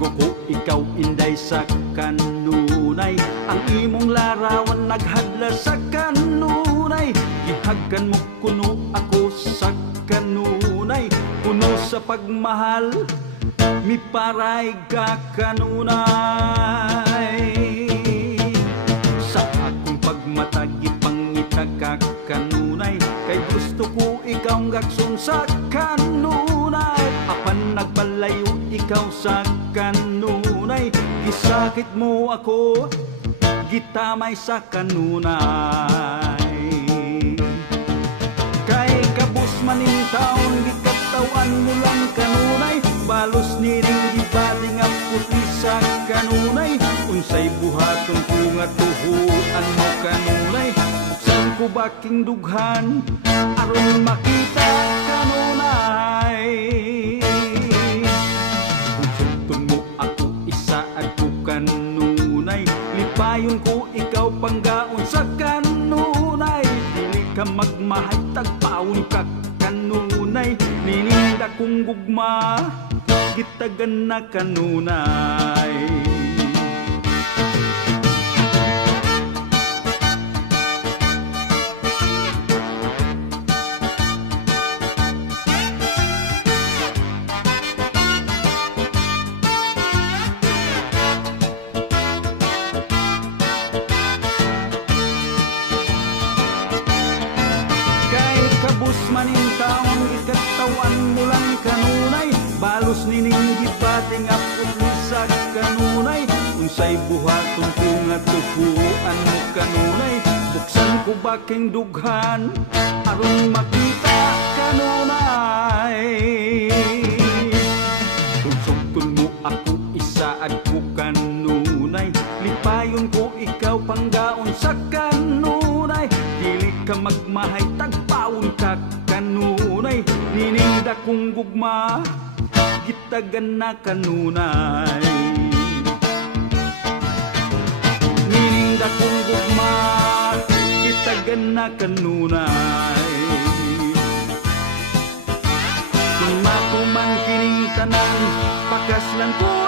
Tanggo ko ikaw inday sa kanunay, ang imong larawan naghadla sa kanunay. Gihagan mo kuno ako sa kanunay, puno sa pagmahal mi paray ka kanunay. Sa akong pagmatag ipangita ka kanunay, kay gusto ko ikaw gakson sa kanunay. Apan nagpalayo ikaw sa kanunay, gisakit mo ako gitamay sa kanunay. Kay kabus maning taon gikatawan mo lang kanunay, balos niring gibaling ang puti sa kanunay. Unsay buhaton ko nga tuhuan mo kanunay, buksan ko baking dughan aron makita kanunay. Kung mo ako isaad ko kanunay, lipayon ko ikaw panggaon sa kanunay. Dili ka magmahay tagpaon ka kanunay, nininda kong gugma gitagan na kanunay. Maning taon ikatawan mo lang kanunay, balos nining gibating apot sa kanunay. Unsay buhaton ko nga tupuan mo kanunay, buksan ko baking dughan aron makita kanunay. Tugsugton mo ako isaad ko kanunay, lipayon ko ikaw panggaon sa kanunay. Dili ka magmahay tagpaon ka kanunay, nininda kong gugma gitagan na kanunay. Nininda kong gugma gitagan na kanunay. Kung makuman kining tanan, pakaslan ko